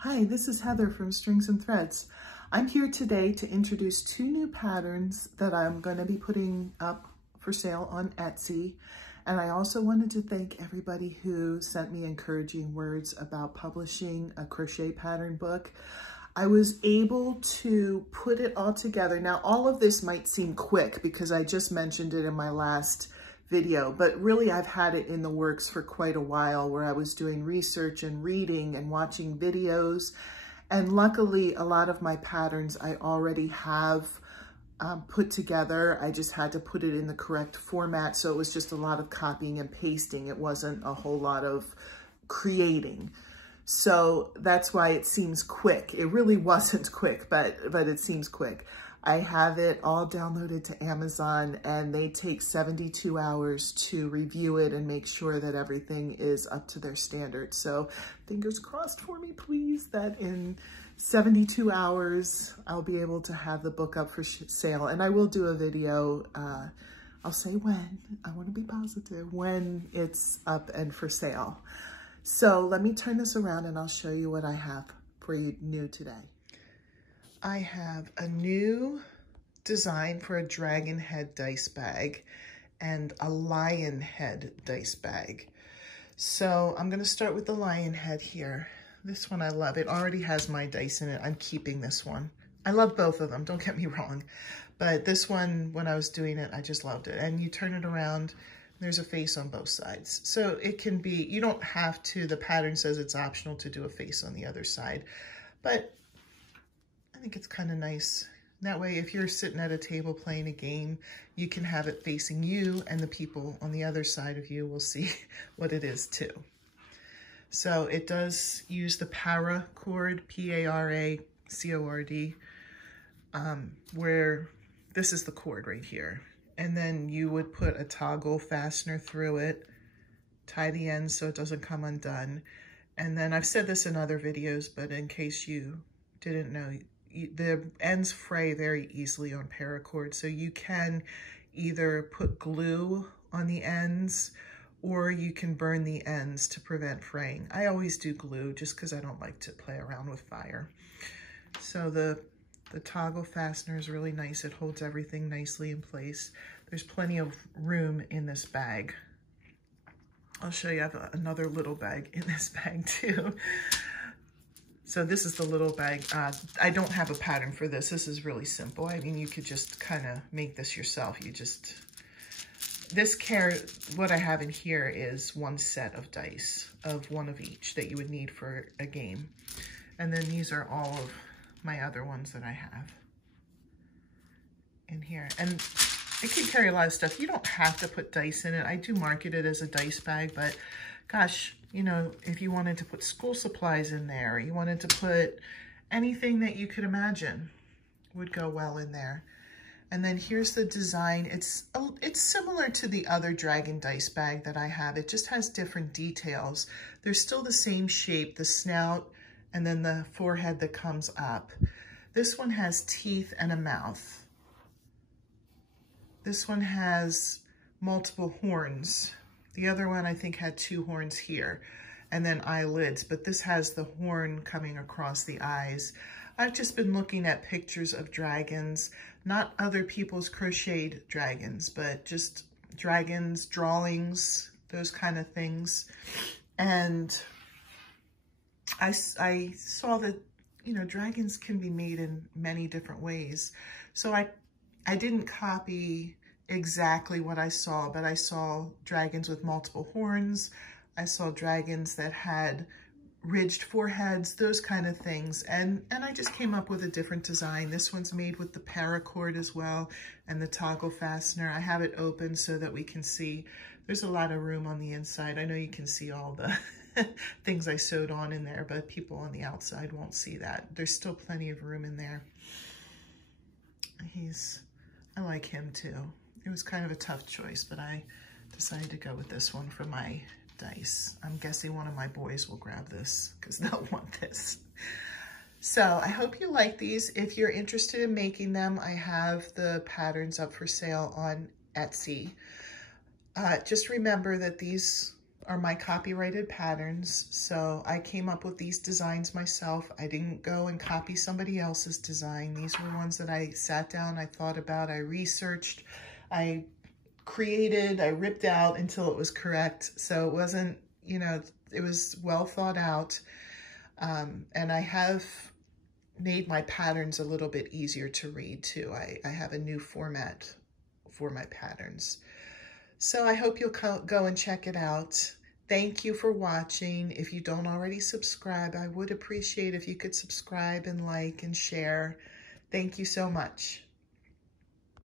Hi, this is Heather from Strings and Threads. I'm here today to introduce two new patterns that I'm going to be putting up for sale on Etsy. And I also wanted to thank everybody who sent me encouraging words about publishing a crochet pattern book. I was able to put it all together. Now, all of this might seem quick because I just mentioned it in my last video, but really I've had it in the works for quite a while, where I was doing research and reading and watching videos. And luckily, a lot of my patterns I already have put together. I just had to put it in the correct format. So it was just a lot of copying and pasting. It wasn't a whole lot of creating. So that's why it seems quick. It really wasn't quick, but it seems quick. I have it all downloaded to Amazon, and they take 72 hours to review it and make sure that everything is up to their standards. So fingers crossed for me, please, that in 72 hours, I'll be able to have the book up for sale. And I will do a video, I'll say when, I want to be positive, when it's up and for sale. So let me turn this around and I'll show you what I have for you new today. I have a new design for a dragon head dice bag and a lion head dice bag. So I'm going to start with the lion head here. This one I love. It already has my dice in it. I'm keeping this one. I love both of them, don't get me wrong. But this one, when I was doing it, I just loved it. And you turn it around, there's a face on both sides. So it can be, you don't have to, the pattern says it's optional to do a face on the other side. But I think it's kind of nice. That way, if you're sitting at a table playing a game, you can have it facing you, and the people on the other side of you will see what it is too. So it does use the paracord, P-A-R-A-C-O-R-D, where this is the cord right here. And then you would put a toggle fastener through it, tie the ends so it doesn't come undone. And then I've said this in other videos, but in case you didn't know, the ends fray very easily on paracord. So you can either put glue on the ends, or you can burn the ends to prevent fraying. I always do glue just because I don't like to play around with fire. So the toggle fastener is really nice. It holds everything nicely in place. There's plenty of room in this bag. I'll show you, I have another little bag in this bag too. So this is the little bag. I don't have a pattern for this. This is really simple. I mean, you could just kind of make this yourself. What I have in here is one set of dice of one of each that you would need for a game. And then these are all of my other ones that I have in here. And it can carry a lot of stuff. You don't have to put dice in it. I do market it as a dice bag, but gosh, you know, if you wanted to put school supplies in there, you wanted to put anything that you could imagine would go well in there. And then here's the design. It's similar to the other dragon dice bag that I have. It just has different details. They're still the same shape, the snout, and then the forehead that comes up. This one has teeth and a mouth. This one has multiple horns. The other one I think had 2 horns here, and then eyelids, but this has the horn coming across the eyes. I've just been looking at pictures of dragons, not other people's crocheted dragons, but just dragons, drawings, those kind of things. And I saw that, you know, dragons can be made in many different ways. So I didn't copy exactly what I saw, but I saw dragons with multiple horns. I saw dragons that had ridged foreheads, those kind of things. And I just came up with a different design. This one's made with the paracord as well, and the toggle fastener. I have it open so that we can see. There's a lot of room on the inside. I know you can see all the things I sewed on in there, but people on the outside won't see that. There's still plenty of room in there. I like him too. It was kind of a tough choice, but I decided to go with this one for my dice. I'm guessing one of my boys will grab this because they'll want this. So I hope you like these. If you're interested in making them, I have the patterns up for sale on Etsy. Just remember that these are my copyrighted patterns. So I came up with these designs myself. I didn't go and copy somebody else's design. These were ones that I sat down, I thought about, I researched, I created, I ripped out until it was correct. So it wasn't, you know, it was well thought out. And I have made my patterns a little bit easier to read too. I have a new format for my patterns. So I hope you'll go and check it out. Thank you for watching. If you don't already subscribe, I would appreciate if you could subscribe and like and share. Thank you so much.